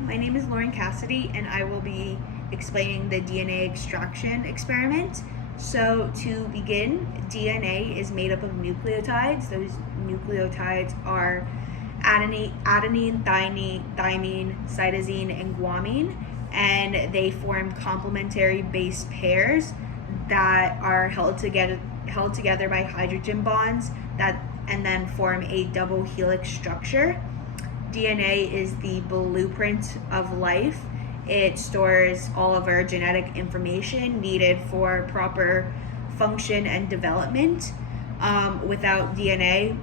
my name is Lauren Cassidy, and I will be explaining the DNA extraction experiment. So to begin, DNA is made up of nucleotides. Those nucleotides are adenine, thymine, cytosine, and guanine, and they form complementary base pairs that are held together by hydrogen bonds and then form a double helix structure. DNA is the blueprint of life. It stores all of our genetic information needed for proper function and development. Without DNA,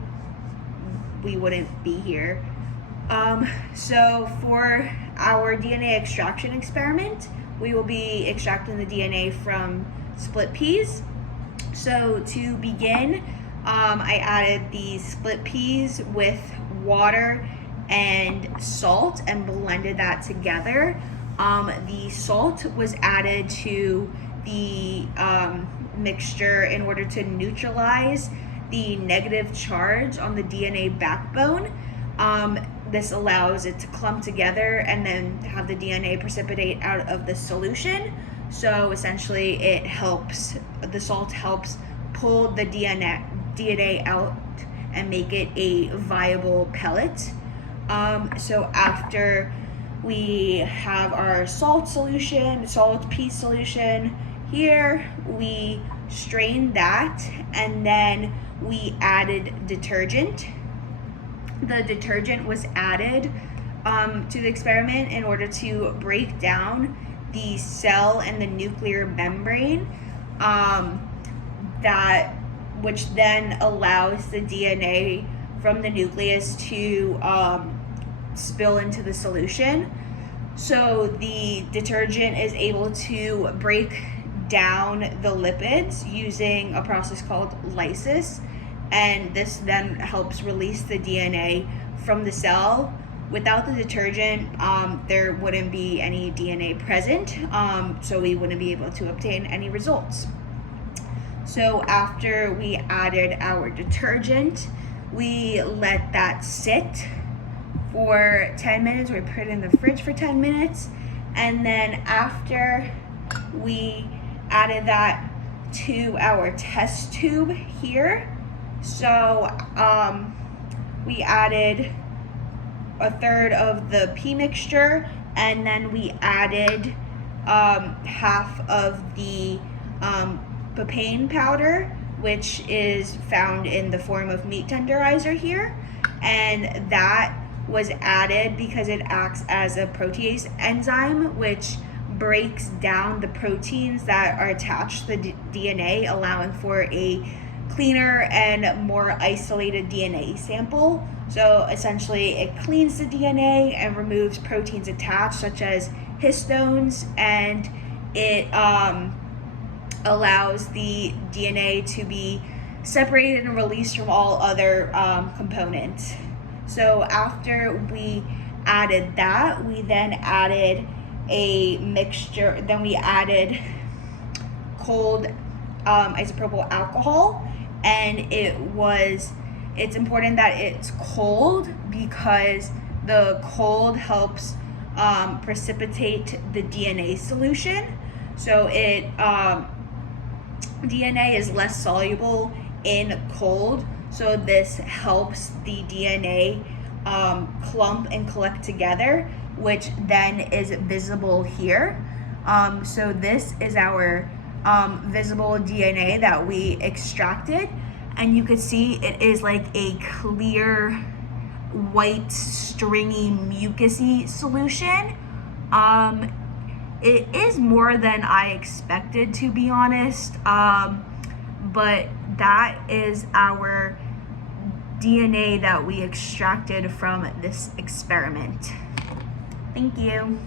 we wouldn't be here. So for our DNA extraction experiment, we will be extracting the DNA from split peas. So to begin, I added the split peas with water and salt and blended that together. The salt was added to the mixture in order to neutralize the negative charge on the DNA backbone. This allows it to clump together and then have the DNA precipitate out of the solution. So essentially the salt helps pull the DNA out and make it a viable pellet. So after we have our salt pea solution here, we strained that, and then we added detergent. The detergent was added to the experiment in order to break down the cell and the nuclear membrane, which then allows the DNA from the nucleus to spill into the solution. So the detergent is able to break down the lipids using a process called lysis, and this then helps release the DNA from the cell. Without the detergent, there wouldn't be any DNA present, so we wouldn't be able to obtain any results. So after we added our detergent, we let that sit for 10 minutes. We put it in the fridge for 10 minutes. And then after we added that to our test tube here, so we added a third of the pea mixture, and then we added half of the papain powder, which is found in the form of meat tenderizer here, and that was added because it acts as a protease enzyme, which breaks down the proteins that are attached to the DNA, allowing for a cleaner and more isolated DNA sample. So essentially it cleans the DNA and removes proteins attached, such as histones, and it allows the DNA to be separated and released from all other components. So after we added that, we then added a mixture, then we added cold isopropyl alcohol, and it's important that it's cold because the cold helps precipitate the DNA solution. So DNA is less soluble in cold, so this helps the DNA clump and collect together, which then is visible here. So this is our visible DNA that we extracted, and you can see it is like a clear, white, stringy, mucousy solution. It is more than I expected, to be honest, but that is our DNA that we extracted from this experiment. Thank you.